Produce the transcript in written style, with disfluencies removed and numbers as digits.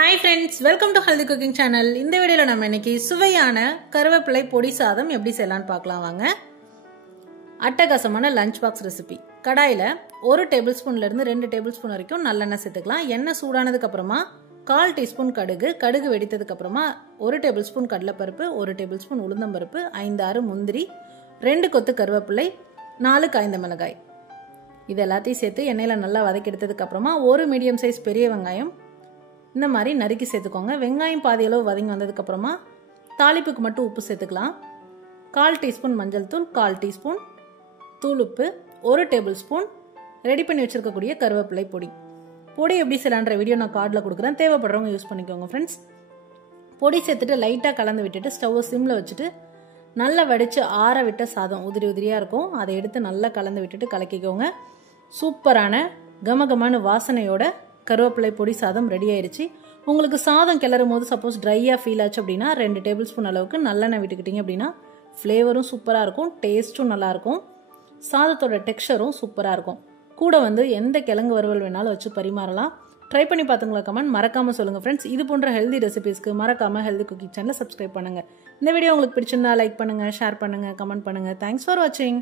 Hi friends, welcome to Healthy Cooking Channel. இந்த வீடியோல நம்ம இன்னைக்கு சுவையான கருவேப்பிலை பொடி சாதம் எப்படி செய்யலாம்னு பார்க்கலாம் வாங்க. அட்டகாசமான லஞ்ச் பாக்ஸ் ரெசிபி. கடாயில 1 டேபிள்ஸ்பூன்ல இருந்து 2 டேபிள்ஸ்பூன் வரைக்கும் நல்லெண்ணெய் சேர்த்துக்கலாம். எண்ணெய் சூடானதுக்கு அப்புறமா 1/4 டீஸ்பூன் கடுகு வெடித்ததுக்கு அப்புறமா 1 டேபிள்ஸ்பூன் கடலைப்பருப்பு, 1 டேபிள்ஸ்பூன் உளுந்தம்பருப்பு, 5-6 முந்திரி, 2 கொத்து கருவேப்பிலை, 4 காய்ந்த மிளகாய். இது எல்லாத்தையும் சேர்த்து எண்ணெயில நல்லா வதக்கி எடுத்ததுக்கு அப்புறமா 1 மீடியம் சைஸ் பெரிய வெங்காயம் இந்த மாதிரி நறுக்கி சேர்த்துக்கோங்க. வெங்காயம் பாதி அளவு வதங்கி வந்ததுக்கு அப்புறமா தாளிப்புக்கு மட்டும் உப்பு சேர்த்துக்கலாம். 1/4 டீஸ்பூன் மஞ்சள் தூள், 1/4 டீஸ்பூன் தூள் உப்பு, 1 டேபிள் ஸ்பூன் ரெடி பண்ணி வச்சிருக்கக்கூடிய கருவேப்பிலை பொடி. பொடி எப்படி செய்யலான்ற வீடியோ நான் கார்டில் கொடுக்குறேன், தேவைப்படுறவங்க யூஸ் பண்ணிக்கோங்க ஃப்ரெண்ட்ஸ். பொடி சேர்த்துட்டு லைட்டாக கலந்து விட்டுட்டு ஸ்டவ்வை சிம்மில் வச்சுட்டு நல்லா வடித்து ஆற விட்ட சாதம் உதிரி உதிரியாக இருக்கும், அதை எடுத்து நல்லா கலந்து விட்டுட்டு கலக்கிக்கோங்க. சூப்பரான கமகமான வாசனையோட கருவேப்பிலை பொடி சாதம் ரெடி ஆயிடுச்சு. உங்களுக்கு சாதம் கிளறும் போது சப்போஸ் ட்ரையாக ஃபீல் ஆச்சு அப்படின்னா 2 டேபிள் ஸ்பூன் அளவுக்கு நல்லெண்ணெய் விட்டுக்கிட்டீங்க அப்படின்னா ஃப்ளேவரும் சூப்பராக இருக்கும், டேஸ்ட்டும் நல்லாயிருக்கும், சாதத்தோட டெக்ஸ்சரும் சூப்பராக இருக்கும். கூட எந்த கிழங்கு வறுவல் வேணாலும் வச்சு பரிமாறலாம். ட்ரை பண்ணி பார்த்துங்களா கமெண்ட் மறக்காமல் சொல்லுங்கள் ஃப்ரெண்ட்ஸ். இது போன்ற ஹெல்தி ரெசிபிஸ்க்கு மறக்காமல் ஹெல்தி குக்கிங் சேனலை சப்ஸ்கிரைப் பண்ணுங்கள். இந்த வீடியோ உங்களுக்கு பிடிச்சிருந்தா லைக் பண்ணுங்கள், ஷேர் பண்ணுங்கள், கமெண்ட் பண்ணுங்கள். தேங்க்ஸ் ஃபார் வாட்சிங்.